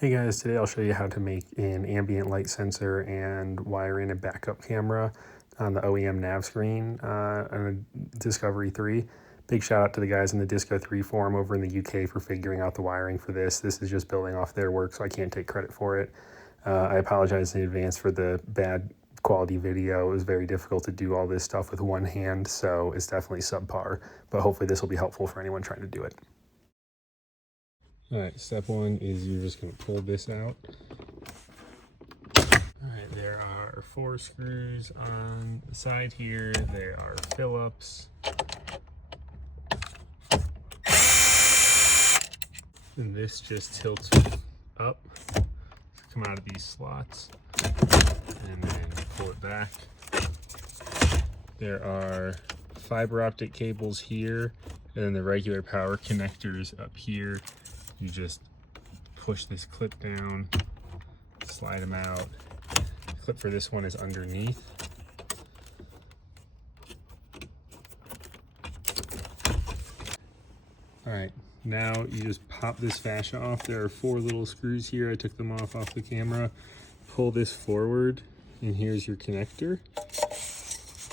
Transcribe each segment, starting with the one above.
Hey guys, today I'll show you how to make an ambient light sensor and wire in a backup camera on the OEM nav screen on a Discovery 3. Big shout out to the guys in the Disco 3 forum over in the UK for figuring out the wiring for this. This is just building off their work, so I can't take credit for it. I apologize in advance for the bad quality video. It was very difficult to do all this stuff with one hand, so it's definitely subpar, but hopefully this will be helpful for anyone trying to do it. All right, step one is you're just going to pull this out. All right, there are 4 screws on the side here. There are Phillips. And this just tilts up to come out of these slots and then pull it back. There are fiber optic cables here and then the regular power connectors up here. You just push this clip down, slide them out. The clip for this one is underneath. All right, now you just pop this fascia off. There are 4 little screws here. I took them off the camera. Pull this forward, and here's your connector.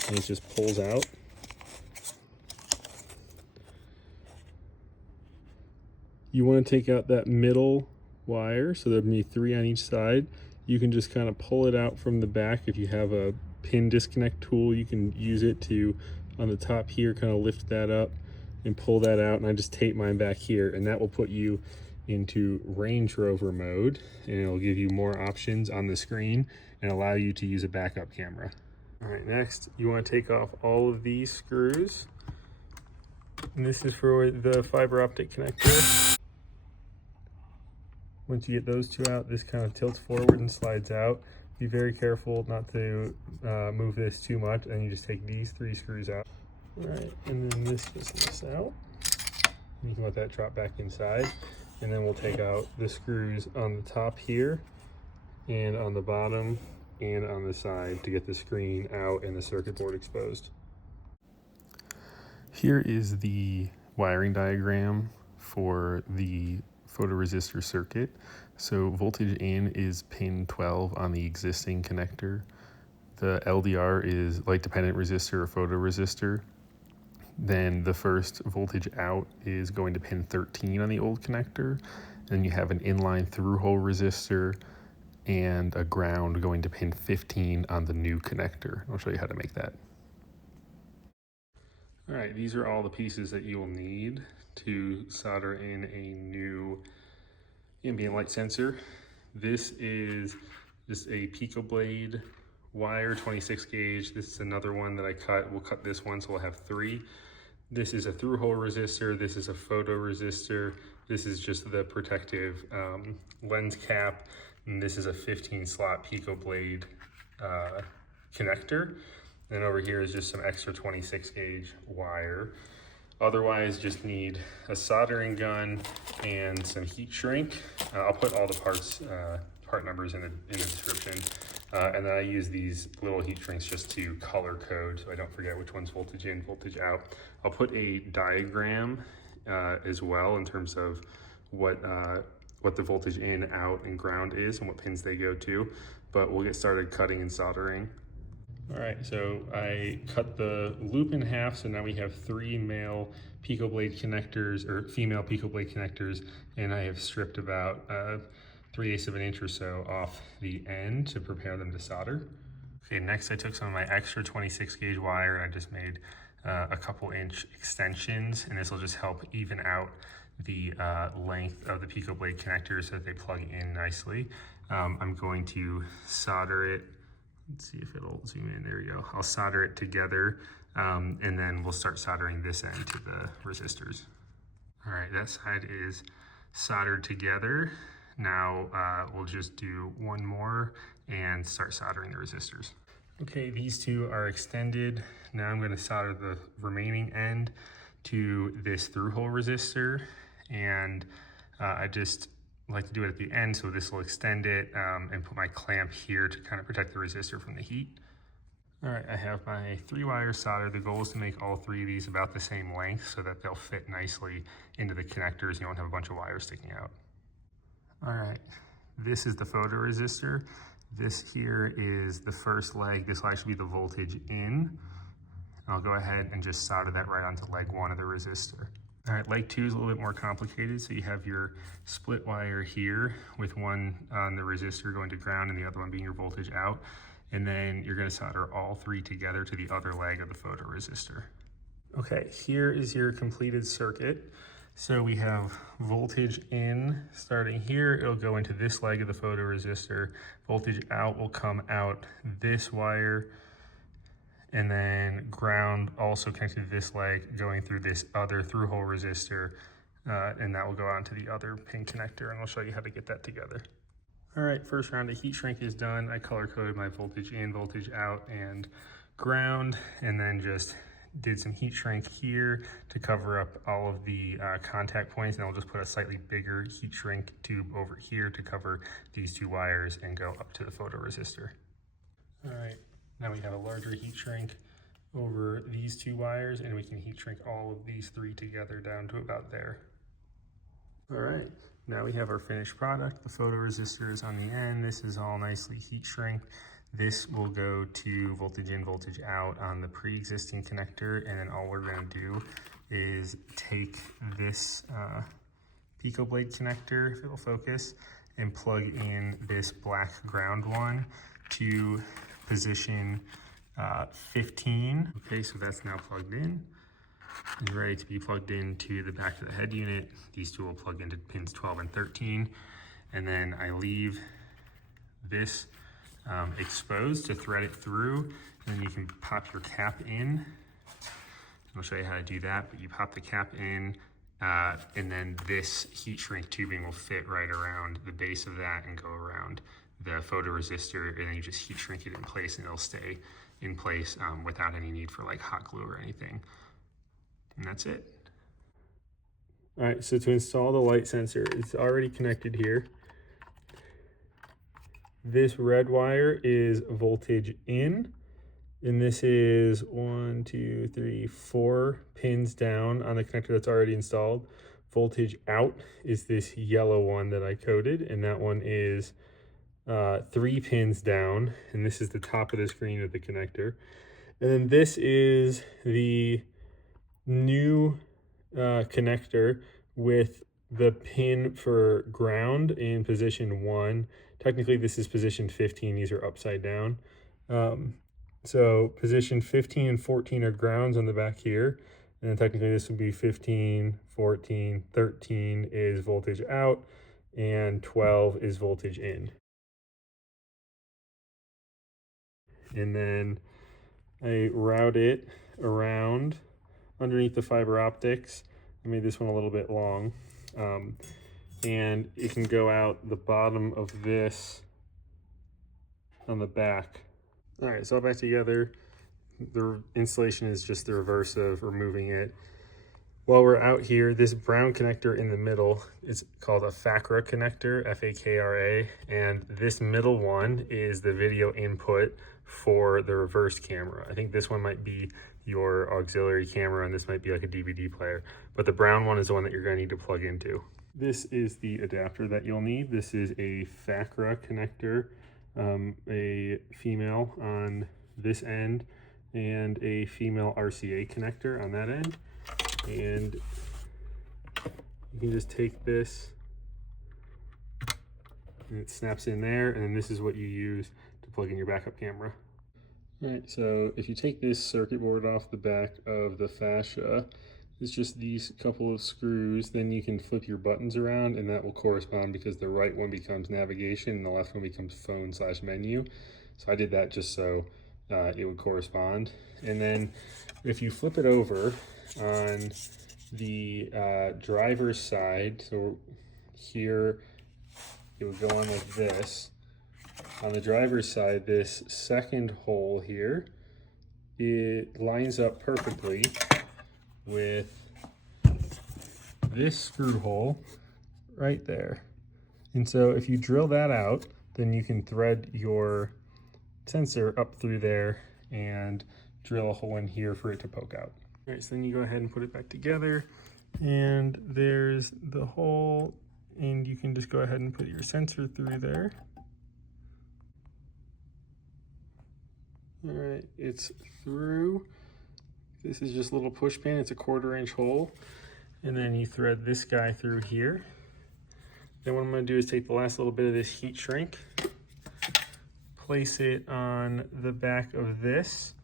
And it just pulls out. You want to take out that middle wire, so there'll be 3 on each side. You can just kind of pull it out from the back. If you have a pin disconnect tool, you can use it to, on the top here, kind of lift that up and pull that out. And I just tape mine back here, and that will put you into Range Rover mode, and it'll give you more options on the screen and allow you to use a backup camera. All right, next, you want to take off all of these screws. And this is for the fiber optic connector. Once you get those 2 out, this kind of tilts forward and slides out. Be very careful not to move this too much, and you just take these 3 screws out. All right, and then this just lifts out. You can let that drop back inside, and then we'll take out the screws on the top here, and on the bottom, and on the side to get the screen out and the circuit board exposed. Here is the wiring diagram for the photoresistor circuit. So voltage in is pin 12 on the existing connector. The LDR is light dependent resistor or photoresistor. Then the first voltage out is going to pin 13 on the old connector. Then you have an inline through hole resistor and a ground going to pin 15 on the new connector. I'll show you how to make that. All right, these are all the pieces that you will need to solder in a new ambient light sensor. This is just a Pico blade wire, 26 gauge. This is another one that I cut. We'll cut this one, so we'll have 3. This is a through hole resistor. This is a photo resistor. This is just the protective lens cap. And this is a 15 slot Pico blade connector. And over here is just some extra 26 gauge wire. Otherwise, just need a soldering gun and some heat shrink. I'll put all the parts, part numbers in the description. And then I use these little heat shrinks just to color code so I don't forget which one's voltage in, voltage out. I'll put a diagram as well in terms of what the voltage in, out, and ground is and what pins they go to. But we'll get started cutting and soldering. All right, so I cut the loop in half, so now we have 3 male Pico blade connectors, or female Pico blade connectors, and I have stripped about 3/8 of an inch or so off the end to prepare them to solder. Okay, next I took some of my extra 26 gauge wire and I just made a couple inch extensions, and this will just help even out the length of the Pico blade connectors so that they plug in nicely. I'm going to solder it. Let's see if it'll zoom in. There we go. I'll solder it together, and then we'll start soldering this end to the resistors. All right, that side is soldered together. Now we'll just do one more and start soldering the resistors. Okay, these 2 are extended. Now I'm going to solder the remaining end to this through hole resistor, and I just like to do it at the end, so this will extend it and put my clamp here to kind of protect the resistor from the heat. All right, I have my 3 wires soldered. The goal is to make all 3 of these about the same length so that they'll fit nicely into the connectors. You don't have a bunch of wires sticking out. All right, This is the photoresistor. This here is the first leg. This will actually be the voltage in. I'll go ahead and just solder that right onto leg 1 of the resistor. All right, leg 2 is a little bit more complicated. So you have your split wire here with one on the resistor going to ground and the other one being your voltage out. And then you're gonna solder all 3 together to the other leg of the photoresistor. Okay, here is your completed circuit. So we have voltage in starting here. It'll go into this leg of the photoresistor. Voltage out will come out this wire, and then ground also connected to this leg going through this other through-hole resistor, and that will go on to the other pin connector, and I'll show you how to get that together. All right, first round of heat shrink is done. I color-coded my voltage in, voltage out, and ground, and then just did some heat shrink here to cover up all of the contact points, and I'll just put a slightly bigger heat shrink tube over here to cover these 2 wires and go up to the photoresistor. All right, now we have a larger heat shrink over these 2 wires, and we can heat shrink all of these 3 together down to about there. All right, now we have our finished product. The photoresistor is on the end. This is all nicely heat shrink. This will go to voltage in, voltage out on the pre-existing connector, and then all we're gonna do is take this Pico blade connector, if it'll focus, and plug in this black ground one to position 15. Okay, so that's now plugged in. It's ready to be plugged into the back of the head unit. These 2 will plug into pins 12 and 13. And then I leave this exposed to thread it through, and then you can pop your cap in. I'll show you how to do that, but you pop the cap in, and then this heat shrink tubing will fit right around the base of that and go around the photoresistor, and then you just heat shrink it in place, and it'll stay in place without any need for like hot glue or anything. And that's it. All right, so to install the light sensor, it's already connected here. This red wire is voltage in, and this is 1, 2, 3, 4 pins down on the connector that's already installed. Voltage out is this yellow one that I coded, and that one is 3 pins down, and this is the top of the screen of the connector. And then this is the new connector with the pin for ground in position 1. Technically this is position 15, these are upside down. So position 15 and 14 are grounds on the back here, and then technically this would be 15, 14, 13 is voltage out, and 12 is voltage in. And then I route it around underneath the fiber optics. I made this one a little bit long. And it can go out the bottom of this on the back. All right, it's all back together. The installation is just the reverse of removing it. While we're out here, this brown connector in the middle is called a FAKRA connector, F-A-K-R-A, and this middle one is the video input for the reverse camera. I think this one might be your auxiliary camera, and this might be like a DVD player, but the brown one is the one that you're gonna need to plug into. This is the adapter that you'll need. This is a FAKRA connector, a female on this end, and a female RCA connector on that end. And you can just take this, and it snaps in there, and then this is what you use to plug in your backup camera. All right, so if you take this circuit board off the back of the fascia, it's just these couple of screws, then you can flip your buttons around, and that will correspond because the right one becomes navigation and the left one becomes phone/menu. So I did that just so it would correspond. And then if you flip it over on the driver's side, so here it would go on like this. On the driver's side, this second hole here, it lines up perfectly with this screw hole right there. And so if you drill that out, then you can thread your sensor up through there and drill a hole in here for it to poke out. All right, so then you go ahead and put it back together, and there's the hole and you can just go ahead and put your sensor through there. All right, it's through. This is just a little push pin. It's a 1/4 inch hole. And then you thread this guy through here. Then what I'm gonna do is take the last little bit of this heat shrink, place it on the back of this,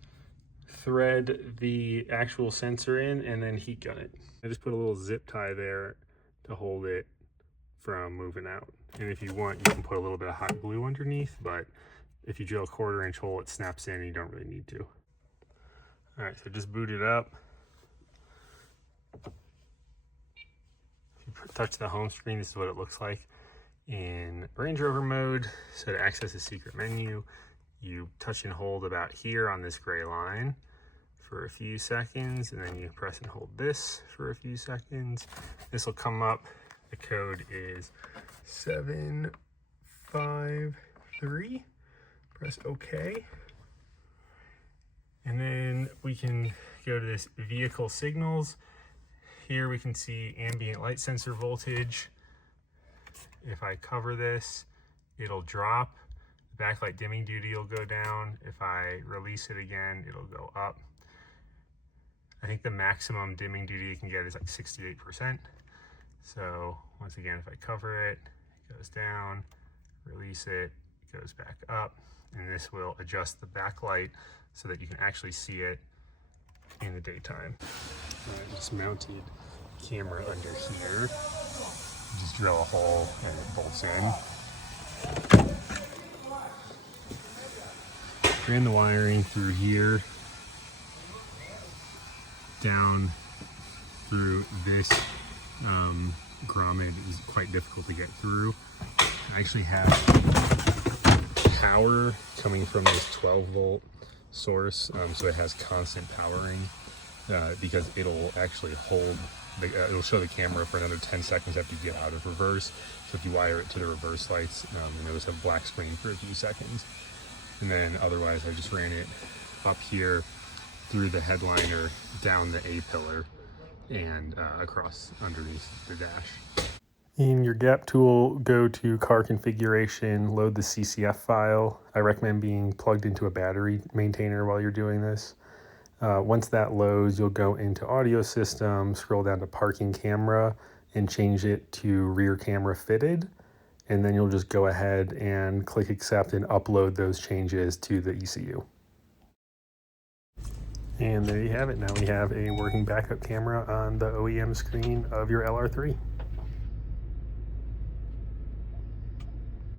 thread the actual sensor in, and then heat gun it. I just put a little zip tie there to hold it from moving out. And if you want, you can put a little bit of hot glue underneath, but if you drill a 1/4 inch hole, it snaps in and you don't really need to. All right, so just boot it up. If you touch the home screen, this is what it looks like in Range Rover mode. So to access the secret menu, you touch and hold about here on this gray line for a few seconds, and then you press and hold this for a few seconds. This will come up. The code is 753. Press OK. And then we can go to this vehicle signals. Here we can see ambient light sensor voltage. If I cover this, it'll drop. The backlight dimming duty will go down. If I release it again, it'll go up. I think the maximum dimming duty you can get is like 68%. So once again, if I cover it, it goes down, release it, it goes back up. And this will adjust the backlight so that you can actually see it in the daytime. I just mounted the camera under here. Just drill a hole and it bolts in. Ran the wiring through here, down through this grommet. Is quite difficult to get through. I actually have power coming from this 12-volt source, so it has constant powering because it'll actually hold, it'll show the camera for another 10 seconds after you get out of reverse. So if you wire it to the reverse lights, it'll just have black screen for a few seconds. And then otherwise I just ran it up here through the headliner, down the A-pillar, and across underneath the dash. In your gap tool, go to car configuration, load the CCF file. I recommend being plugged into a battery maintainer while you're doing this. Once that loads, you'll go into audio system, scroll down to parking camera, and change it to rear camera fitted. And then you'll just go ahead and click accept and upload those changes to the ECU. And there you have it. Now we have a working backup camera on the OEM screen of your LR3.